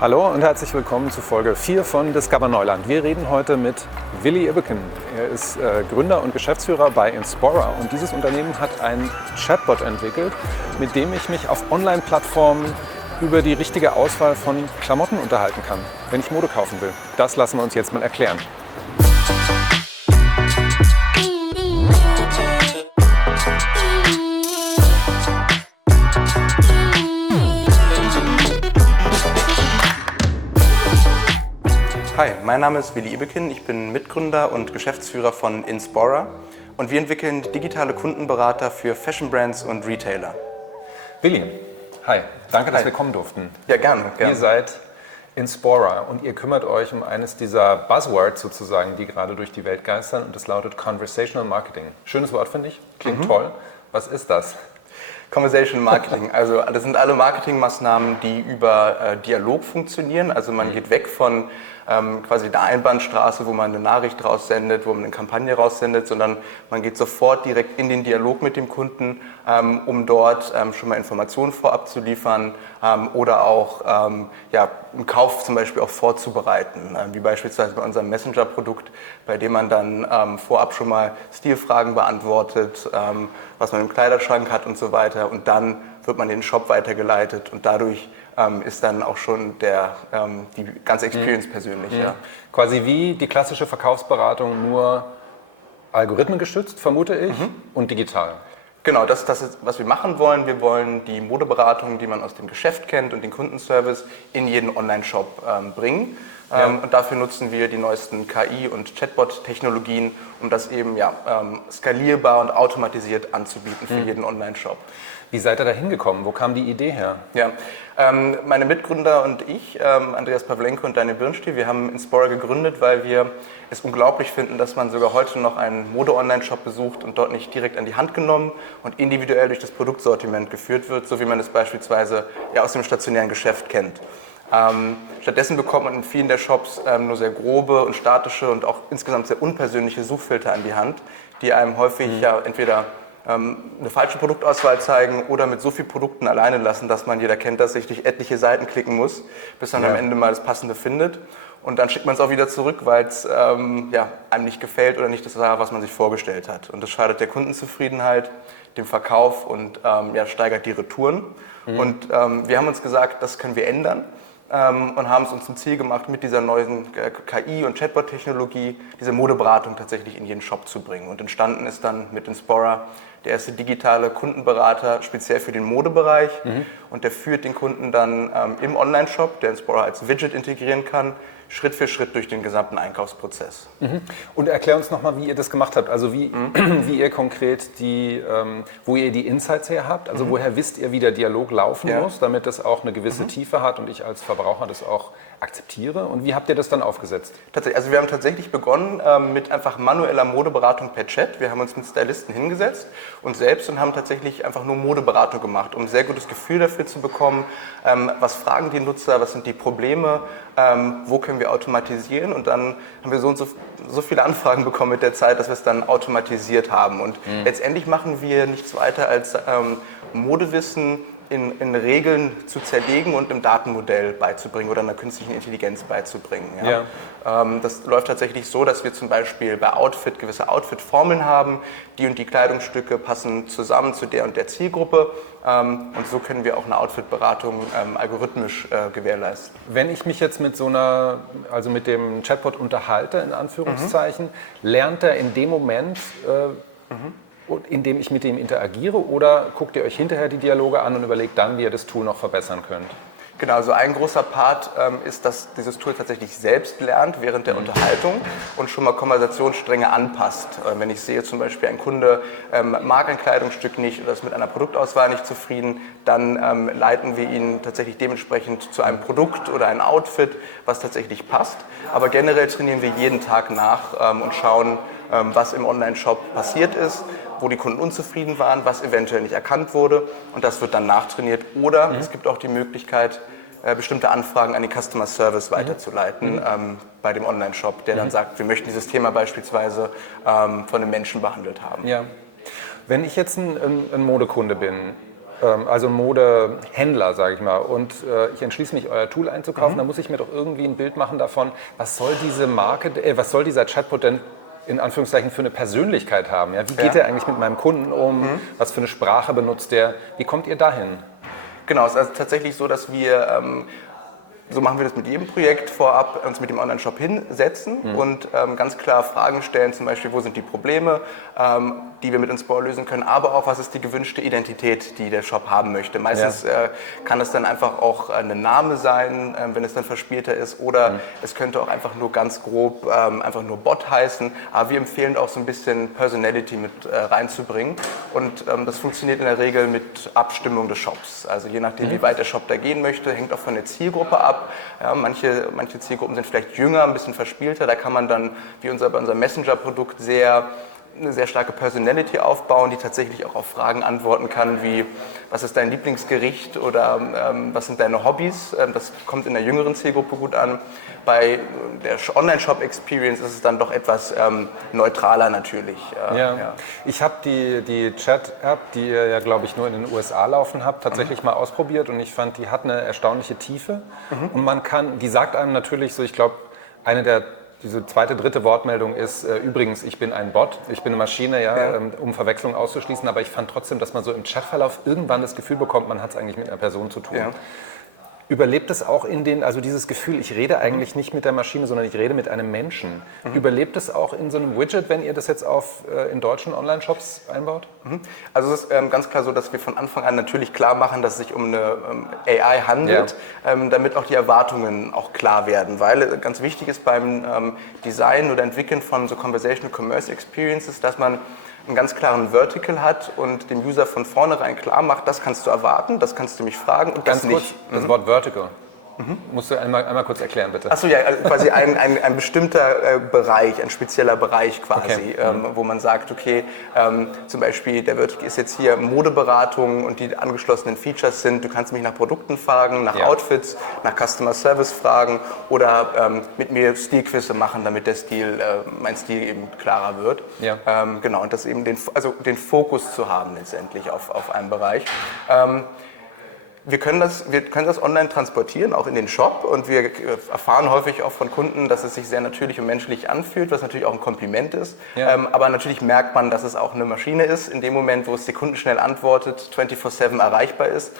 Hallo und herzlich willkommen zu Folge 4 von Discover Neuland. Wir reden heute mit Willi Ibbeken. Er ist Gründer und Geschäftsführer bei Inspora und dieses Unternehmen hat ein Chatbot entwickelt, mit dem ich mich auf Online-Plattformen über die richtige Auswahl von Klamotten unterhalten kann, wenn ich Mode kaufen will. Das lassen wir uns jetzt mal erklären. Hi, mein Name ist Willi Ibbeken, ich bin Mitgründer und Geschäftsführer von Inspora und wir entwickeln digitale Kundenberater für Fashion Brands und Retailer. Willi, hi, danke, dass wir kommen durften. Ja, gerne. Ihr seid Inspora und ihr kümmert euch um eines dieser Buzzwords sozusagen, die gerade durch die Welt geistern, und das lautet Conversational Marketing. Schönes Wort, finde ich, klingt toll. Was ist das? Conversation Marketing, also das sind alle Marketingmaßnahmen, die über Dialog funktionieren. Also man geht weg von quasi der Einbahnstraße, wo man eine Nachricht raussendet, wo man eine Kampagne raussendet, sondern man geht sofort direkt in den Dialog mit dem Kunden, um dort schon mal Informationen vorab zu liefern oder auch einen Kauf zum Beispiel auch vorzubereiten, wie beispielsweise bei unserem Messenger-Produkt, bei dem man dann vorab schon mal Stilfragen beantwortet, was man im Kleiderschrank hat und so weiter, und dann wird man in den Shop weitergeleitet und dadurch ist dann auch schon die ganze Experience persönlich. Ja. Quasi wie die klassische Verkaufsberatung, nur algorithmengestützt, vermute ich, und digital. Genau, das ist, was wir machen wollen. Wir wollen die Modeberatung, die man aus dem Geschäft kennt, und den Kundenservice in jeden Online-Shop bringen. Und dafür nutzen wir die neuesten KI- und Chatbot-Technologien, um das eben skalierbar und automatisiert anzubieten für jeden Online-Shop. Wie seid ihr da hingekommen? Wo kam die Idee her? Ja, meine Mitgründer und ich, Andreas Pawlenko und Daniel Birnstiel, wir haben Inspora gegründet, weil wir es unglaublich finden, dass man sogar heute noch einen Mode-Online-Shop besucht und dort nicht direkt an die Hand genommen und individuell durch das Produktsortiment geführt wird, so wie man es beispielsweise aus dem stationären Geschäft kennt. Stattdessen bekommt man in vielen der Shops nur sehr grobe und statische und auch insgesamt sehr unpersönliche Suchfilter an die Hand, die einem häufig entweder eine falsche Produktauswahl zeigen oder mit so vielen Produkten alleine lassen, dass man, jeder kennt das, sich durch etliche Seiten klicken muss, bis man am Ende mal das Passende findet. Und dann schickt man es auch wieder zurück, weil es einem nicht gefällt oder nicht das war, was man sich vorgestellt hat. Und das schadet der Kundenzufriedenheit, dem Verkauf und steigert die Retouren. Und wir haben uns gesagt, das können wir ändern. Und haben es uns zum Ziel gemacht, mit dieser neuen KI- und Chatbot-Technologie diese Modeberatung tatsächlich in jeden Shop zu bringen. Und entstanden ist dann mit Inspora der erste digitale Kundenberater speziell für den Modebereich. Und der führt den Kunden dann im Online-Shop, der Inspora als Widget integrieren kann, Schritt für Schritt durch den gesamten Einkaufsprozess. Und erklär uns nochmal, wie ihr das gemacht habt, also wie ihr konkret wo ihr die Insights her habt, also woher wisst ihr, wie der Dialog laufen muss, damit das auch eine gewisse Tiefe hat und ich als Verbraucher das auch akzeptiere, und wie habt ihr das dann aufgesetzt? Tatsächlich, also wir haben tatsächlich begonnen mit einfach manueller Modeberatung per Chat. Wir haben uns mit Stylisten hingesetzt und haben tatsächlich einfach nur Modeberatung gemacht, um ein sehr gutes Gefühl dafür zu bekommen, was fragen die Nutzer, was sind die Probleme, wo können wir automatisieren, und dann haben wir so viele Anfragen bekommen mit der Zeit, dass wir es dann automatisiert haben. Und letztendlich machen wir nichts weiter als Modewissen in Regeln zu zerlegen und einem Datenmodell beizubringen oder einer künstlichen Intelligenz beizubringen. Das läuft tatsächlich so, dass wir zum Beispiel bei Outfit gewisse Outfit-Formeln haben, die und die Kleidungsstücke passen zusammen zu der und der Zielgruppe, und so können wir auch eine Outfit-Beratung algorithmisch gewährleisten. Wenn ich mich jetzt mit mit dem Chatbot unterhalte, in Anführungszeichen, lernt er in dem Moment, indem ich mit ihm interagiere, oder guckt ihr euch hinterher die Dialoge an und überlegt dann, wie ihr das Tool noch verbessern könnt? Genau, also ein großer Part ist, dass dieses Tool tatsächlich selbst lernt während der Unterhaltung und schon mal Konversationsstränge anpasst. Wenn ich sehe zum Beispiel, ein Kunde mag ein Kleidungsstück nicht oder ist mit einer Produktauswahl nicht zufrieden, dann leiten wir ihn tatsächlich dementsprechend zu einem Produkt oder einem Outfit, was tatsächlich passt. Aber generell trainieren wir jeden Tag nach und schauen, was im Online-Shop passiert ist, wo die Kunden unzufrieden waren, was eventuell nicht erkannt wurde, und das wird dann nachtrainiert. Oder es gibt auch die Möglichkeit, bestimmte Anfragen an den Customer Service weiterzuleiten bei dem Online-Shop, der dann sagt, wir möchten dieses Thema beispielsweise von einem Menschen behandelt haben. Ja. Wenn ich jetzt ein Modekunde bin, also ein Modehändler, sage ich mal, und ich entschließe mich, euer Tool einzukaufen, dann muss ich mir doch irgendwie ein Bild machen davon, was soll diese Marke, was soll dieser Chatbot denn in Anführungszeichen für eine Persönlichkeit haben? Ja? Wie geht er eigentlich mit meinem Kunden um? Was für eine Sprache benutzt der? Wie kommt ihr dahin? Genau, es ist also tatsächlich so, dass wir, so machen wir das mit jedem Projekt, vorab uns mit dem Online-Shop hinsetzen und ganz klar Fragen stellen, zum Beispiel, wo sind die Probleme, die wir mit Inspore lösen können, aber auch, was ist die gewünschte Identität, die der Shop haben möchte. Meistens kann es dann einfach auch ein Name sein, wenn es dann verspielter ist, oder es könnte auch einfach nur ganz grob einfach nur Bot heißen, aber wir empfehlen auch so ein bisschen Personality mit reinzubringen, und das funktioniert in der Regel mit Abstimmung des Shops. Also je nachdem, wie weit der Shop da gehen möchte, hängt auch von der Zielgruppe ab. Ja, manche Zielgruppen sind vielleicht jünger, ein bisschen verspielter, da kann man dann, wie bei unserem Messenger-Produkt, eine sehr starke Personality aufbauen, die tatsächlich auch auf Fragen antworten kann, wie was ist dein Lieblingsgericht oder was sind deine Hobbys. Das kommt in der jüngeren Zielgruppe gut an. Bei der Online-Shop-Experience ist es dann doch etwas neutraler natürlich. Ja. Ich habe die Chat-App, die ihr ja, glaube ich, nur in den USA laufen habt, tatsächlich mal ausprobiert, und ich fand, die hat eine erstaunliche Tiefe. Und die sagt einem natürlich so, ich glaube, diese zweite, dritte Wortmeldung ist, übrigens, ich bin ein Bot, ich bin eine Maschine, um Verwechslung auszuschließen, aber ich fand trotzdem, dass man so im Chatverlauf irgendwann das Gefühl bekommt, man hat es eigentlich mit einer Person zu tun. Ja. Überlebt es auch also dieses Gefühl, ich rede eigentlich nicht mit der Maschine, sondern ich rede mit einem Menschen. Überlebt es auch in so einem Widget, wenn ihr das jetzt in deutschen Online-Shops einbaut? Also es ist ganz klar so, dass wir von Anfang an natürlich klar machen, dass es sich um eine AI handelt, damit auch die Erwartungen auch klar werden. Weil ganz wichtig ist beim Design oder Entwickeln von so Conversational Commerce Experiences, dass man einen ganz klaren Vertical hat und dem User von vornherein klar macht, das kannst du erwarten, das kannst du mich fragen und ganz das nicht. Kurz, das Wort Vertical. Musst du einmal kurz erklären, bitte. Achso, ja, also quasi ein bestimmter Bereich, ein spezieller Bereich quasi, wo man sagt, okay, zum Beispiel der Vertical ist jetzt hier Modeberatung und die angeschlossenen Features sind, du kannst mich nach Produkten fragen, nach Outfits, nach Customer Service fragen oder mit mir Stilquizze machen, damit mein Stil eben klarer wird. Ja. Genau, und das eben den Fokus zu haben letztendlich auf einen Bereich. Wir können das online transportieren, auch in den Shop, und wir erfahren häufig auch von Kunden, dass es sich sehr natürlich und menschlich anfühlt, was natürlich auch ein Kompliment ist. Ja. Aber natürlich merkt man, dass es auch eine Maschine ist, in dem Moment, wo es der Kunde schnell antwortet, 24/7 erreichbar ist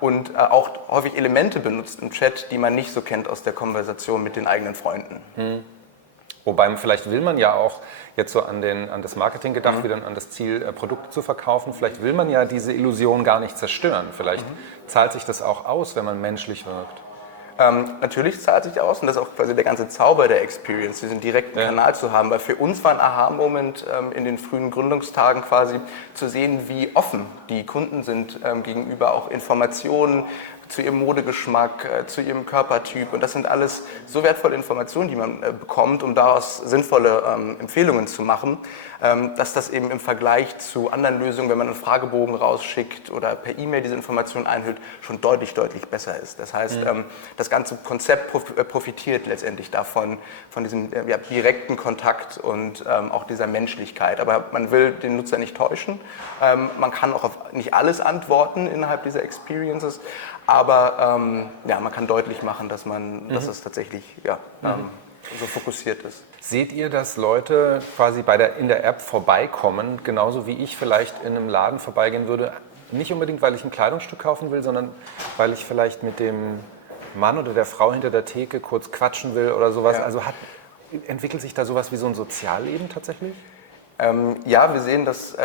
und auch häufig Elemente benutzt im Chat, die man nicht so kennt aus der Konversation mit den eigenen Freunden. Wobei vielleicht will man ja auch jetzt so an das Marketing gedacht, wieder an das Ziel, Produkte zu verkaufen. Vielleicht will man ja diese Illusion gar nicht zerstören. Vielleicht zahlt sich das auch aus, wenn man menschlich wirkt. Natürlich zahlt sich aus, und das ist auch quasi der ganze Zauber der Experience, diesen direkten Kanal zu haben. Weil für uns war ein Aha-Moment in den frühen Gründungstagen quasi zu sehen, wie offen die Kunden sind gegenüber auch Informationen zu ihrem Modegeschmack, zu ihrem Körpertyp. Und das sind alles so wertvolle Informationen, die man bekommt, um daraus sinnvolle Empfehlungen zu machen, dass das eben im Vergleich zu anderen Lösungen, wenn man einen Fragebogen rausschickt oder per E-Mail diese Informationen einhüllt, schon deutlich, deutlich besser ist. Das heißt, das ganze Konzept profitiert letztendlich davon, von diesem direkten Kontakt und auch dieser Menschlichkeit. Aber man will den Nutzer nicht täuschen. Man kann auch auf nicht alles antworten innerhalb dieser Experiences. Aber man kann deutlich machen, dass es tatsächlich so fokussiert ist. Seht ihr, dass Leute quasi in der App vorbeikommen, genauso wie ich vielleicht in einem Laden vorbeigehen würde? Nicht unbedingt, weil ich ein Kleidungsstück kaufen will, sondern weil ich vielleicht mit dem Mann oder der Frau hinter der Theke kurz quatschen will oder sowas. Ja. Also entwickelt sich da sowas wie so ein Sozialleben tatsächlich? Wir sehen, dass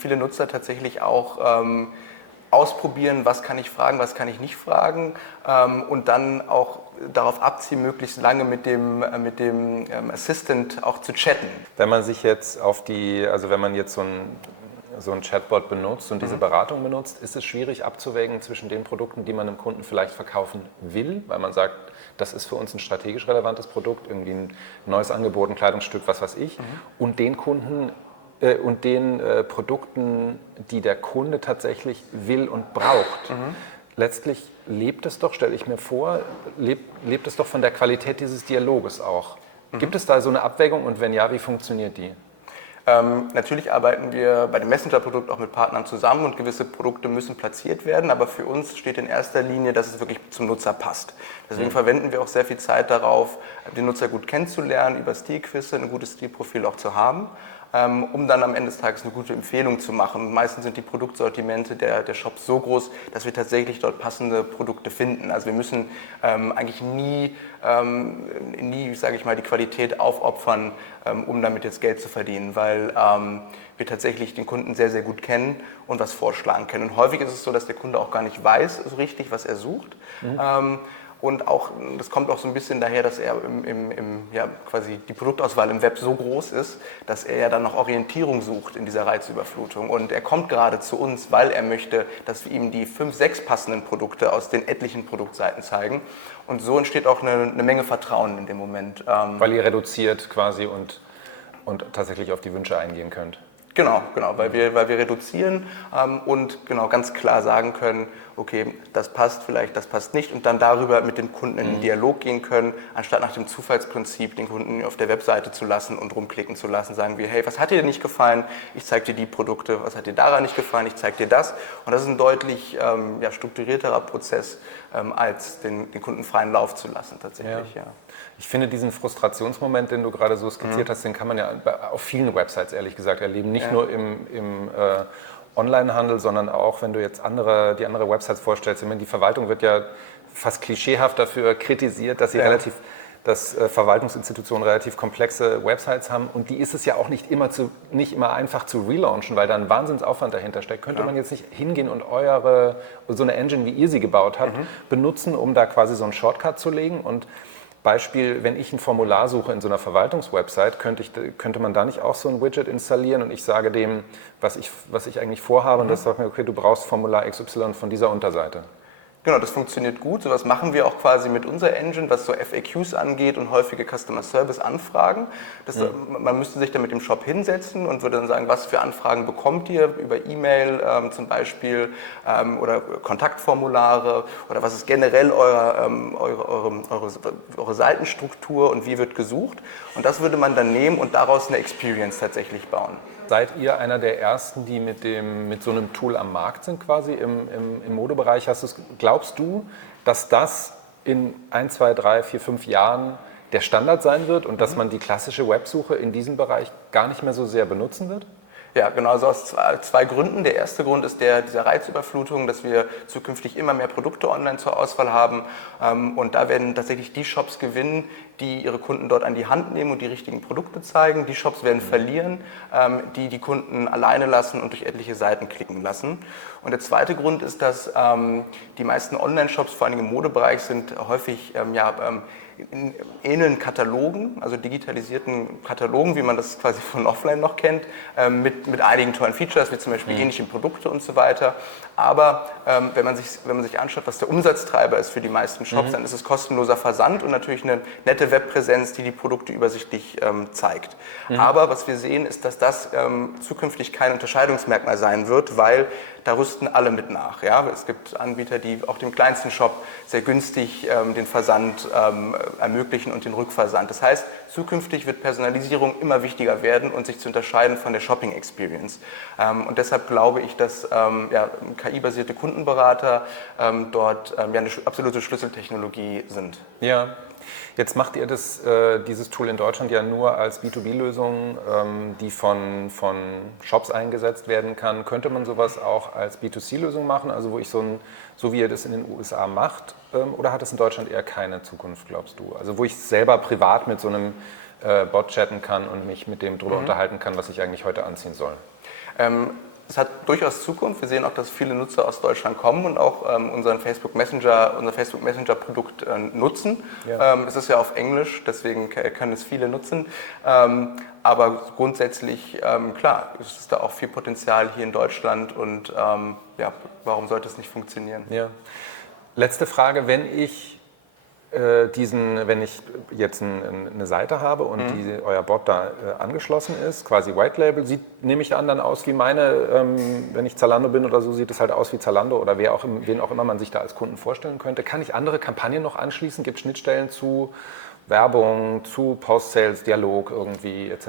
viele Nutzer tatsächlich auch ausprobieren, was kann ich fragen, was kann ich nicht fragen, und dann auch darauf abziehen, möglichst lange mit dem Assistant auch zu chatten. Wenn man sich jetzt wenn man jetzt so ein Chatbot benutzt und diese Beratung benutzt, ist es schwierig abzuwägen zwischen den Produkten, die man dem Kunden vielleicht verkaufen will, weil man sagt, das ist für uns ein strategisch relevantes Produkt, irgendwie ein neues Angebot, ein Kleidungsstück, was weiß ich, und den Kunden und den Produkten, die der Kunde tatsächlich will und braucht. Letztlich lebt es doch, stelle ich mir vor, lebt es doch von der Qualität dieses Dialoges auch. Gibt es da so eine Abwägung, und wenn ja, wie funktioniert die? Natürlich arbeiten wir bei dem Messenger-Produkt auch mit Partnern zusammen und gewisse Produkte müssen platziert werden, aber für uns steht in erster Linie, dass es wirklich zum Nutzer passt. Deswegen verwenden wir auch sehr viel Zeit darauf, den Nutzer gut kennenzulernen, über Stilquizze ein gutes Stilprofil auch zu haben, um dann am Ende des Tages eine gute Empfehlung zu machen. Meistens sind die Produktsortimente der Shops so groß, dass wir tatsächlich dort passende Produkte finden. Also wir müssen eigentlich nie, sage ich mal, die Qualität aufopfern, um damit jetzt Geld zu verdienen, weil wir tatsächlich den Kunden sehr, sehr gut kennen und was vorschlagen können. Und häufig ist es so, dass der Kunde auch gar nicht weiß so richtig, was er sucht. Und auch, das kommt auch so ein bisschen daher, dass er quasi die Produktauswahl im Web so groß ist, dass er ja dann noch Orientierung sucht in dieser Reizüberflutung. Und er kommt gerade zu uns, weil er möchte, dass wir ihm die 5, 6 passenden Produkte aus den etlichen Produktseiten zeigen. Und so entsteht auch eine Menge Vertrauen in dem Moment. Weil ihr reduziert quasi und tatsächlich auf die Wünsche eingehen könnt. Genau, weil wir reduzieren und genau ganz klar sagen können, okay, das passt vielleicht, das passt nicht und dann darüber mit dem Kunden in den Dialog gehen können, anstatt nach dem Zufallsprinzip den Kunden auf der Webseite zu lassen und rumklicken zu lassen, sagen wir, hey, was hat dir nicht gefallen? Ich zeige dir die Produkte, was hat dir daran nicht gefallen? Ich zeige dir das. Und das ist ein deutlich strukturierterer Prozess, als den Kunden freien Lauf zu lassen tatsächlich. Ja. Ich finde diesen Frustrationsmoment, den du gerade so skizziert hast, den kann man ja auf vielen Websites ehrlich gesagt erleben. Nicht nur im Onlinehandel, sondern auch, wenn du jetzt die andere Websites vorstellst. Ich meine, die Verwaltung wird ja fast klischeehaft dafür kritisiert, dass sie dass Verwaltungsinstitutionen relativ komplexe Websites haben. Und die ist es ja auch nicht immer einfach zu relaunchen, weil da ein Wahnsinnsaufwand dahinter steckt. Könnte man jetzt nicht hingehen und so eine Engine, wie ihr sie gebaut habt, benutzen, um da quasi so einen Shortcut zu legen? Und Beispiel, wenn ich ein Formular suche in so einer Verwaltungswebsite, könnte man da nicht auch so ein Widget installieren und ich sage dem, was ich eigentlich vorhabe und das sagt mir, okay, du brauchst Formular XY von dieser Unterseite. Genau, das funktioniert gut. Sowas machen wir auch quasi mit unserer Engine, was so FAQs angeht und häufige Customer Service Anfragen. Man müsste sich dann mit dem Shop hinsetzen und würde dann sagen, was für Anfragen bekommt ihr über E-Mail zum Beispiel oder Kontaktformulare oder was ist generell eure Seitenstruktur und wie wird gesucht. Und das würde man dann nehmen und daraus eine Experience tatsächlich bauen. Seid ihr einer der Ersten, die mit so einem Tool am Markt sind quasi im Modebereich? Glaubst du, dass das in 1, 2, 3, 4, 5 Jahren der Standard sein wird und dass man die klassische Websuche in diesem Bereich gar nicht mehr so sehr benutzen wird? Ja, genau, also aus zwei Gründen. Der erste Grund ist dieser Reizüberflutung, dass wir zukünftig immer mehr Produkte online zur Auswahl haben. Und da werden tatsächlich die Shops gewinnen, die ihre Kunden dort an die Hand nehmen und die richtigen Produkte zeigen. Die Shops werden verlieren, die Kunden alleine lassen und durch etliche Seiten klicken lassen. Und der zweite Grund ist, dass die meisten Online-Shops, vor allem im Modebereich, sind häufig ähneln Katalogen, also digitalisierten Katalogen, wie man das quasi von offline noch kennt, mit einigen tollen Features, wie zum Beispiel ähnliche Produkte und so weiter. Aber wenn man sich anschaut, was der Umsatztreiber ist für die meisten Shops, dann ist es kostenloser Versand und natürlich eine nette Webpräsenz, die Produkte übersichtlich zeigt. Aber was wir sehen, ist, dass das zukünftig kein Unterscheidungsmerkmal sein wird, weil da rüsten alle mit nach. Ja? Es gibt Anbieter, die auch dem kleinsten Shop sehr günstig den Versand ermöglichen und den Rückversand. Das heißt, zukünftig wird Personalisierung immer wichtiger werden und sich zu unterscheiden von der Shopping-Experience. Und deshalb glaube ich, dass KI-basierte Kundenberater dort eine absolute Schlüsseltechnologie sind. Ja. Jetzt macht ihr dieses Tool in Deutschland ja nur als B2B-Lösung, die von Shops eingesetzt werden kann. Könnte man sowas auch als B2C-Lösung machen, also wo ich so wie ihr das in den USA macht, oder hat es in Deutschland eher keine Zukunft, glaubst du? Also wo ich selber privat mit so einem Bot chatten kann und mich mit dem drüber unterhalten kann, was ich eigentlich heute anziehen soll? Es hat durchaus Zukunft. Wir sehen auch, dass viele Nutzer aus Deutschland kommen und auch unser Facebook Messenger Produkt nutzen. Ja. Es ist ja auf Englisch, deswegen können es viele nutzen. Aber grundsätzlich, klar, ist da auch viel Potenzial hier in Deutschland und warum sollte es nicht funktionieren? Ja. Letzte Frage, wenn ich jetzt eine Seite habe und euer Bot da angeschlossen ist, quasi White Label, nehme ich an, dann aus wie meine, wenn ich Zalando bin oder so, sieht es halt aus wie Zalando oder wen auch immer man sich da als Kunden vorstellen könnte. Kann ich andere Kampagnen noch anschließen? Gibt es Schnittstellen zu Werbung zu Post-Sales, Dialog irgendwie etc.?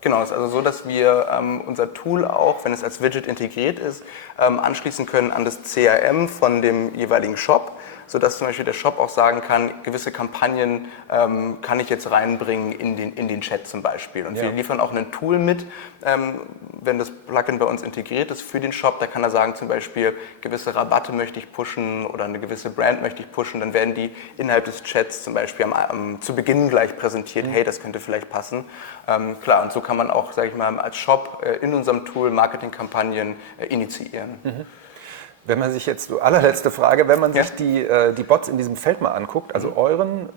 Genau, es ist also so, dass wir unser Tool auch, wenn es als Widget integriert ist, anschließen können an das CRM von dem jeweiligen Shop, sodass zum Beispiel der Shop auch sagen kann, gewisse Kampagnen kann ich jetzt reinbringen in den Chat zum Beispiel. Und wir liefern auch ein Tool mit, wenn das Plugin bei uns integriert ist für den Shop, da kann er sagen zum Beispiel, gewisse Rabatte möchte ich pushen oder eine gewisse Brand möchte ich pushen, dann werden die innerhalb des Chats zum Beispiel zu Beginn gleich präsentiert, hey, das könnte vielleicht passen. Klar, und so kann man auch, sage ich mal, als Shop in unserem Tool Marketingkampagnen initiieren. Wenn man sich jetzt, so allerletzte Frage, wenn man sich die Bots in diesem Feld mal anguckt, also euren,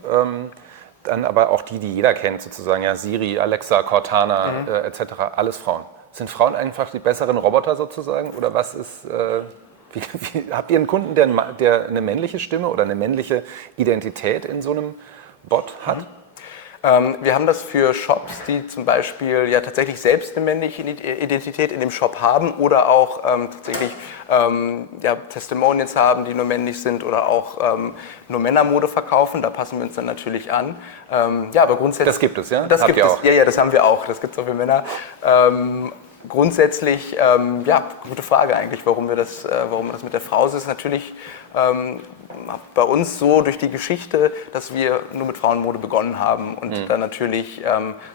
dann aber auch die jeder kennt sozusagen, ja, Siri, Alexa, Cortana etc., alles Frauen. Sind Frauen einfach die besseren Roboter sozusagen oder was ist, habt ihr einen Kunden, der eine männliche Stimme oder eine männliche Identität in so einem Bot hat? Wir haben das für Shops, die zum Beispiel ja tatsächlich selbst eine männliche Identität in dem Shop haben oder auch tatsächlich Testimonials haben, die nur männlich sind oder auch nur Männermode verkaufen. Da passen wir uns dann natürlich an. Aber grundsätzlich... Das gibt es, ja? Das gibt es. Ja, das haben wir auch. Das gibt es auch für Männer. Grundsätzlich, gute Frage eigentlich, warum das mit der Frau ist. Es ist natürlich bei uns so durch die Geschichte, dass wir nur mit Frauenmode begonnen haben und dann natürlich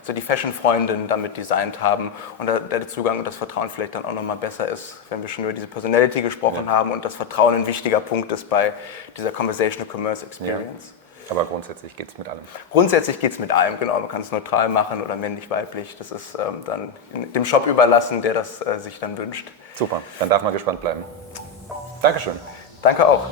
so die Fashion-Freundinnen damit designt haben und der Zugang und das Vertrauen vielleicht dann auch nochmal besser ist, wenn wir schon über diese Personality gesprochen haben und das Vertrauen ein wichtiger Punkt ist bei dieser Conversational Commerce Experience. Ja. Aber grundsätzlich geht es mit allem. Grundsätzlich geht es mit allem, genau. Man kann es neutral machen oder männlich-weiblich. Das ist dann dem Shop überlassen, der das sich dann wünscht. Super, dann darf man gespannt bleiben. Dankeschön. Danke auch.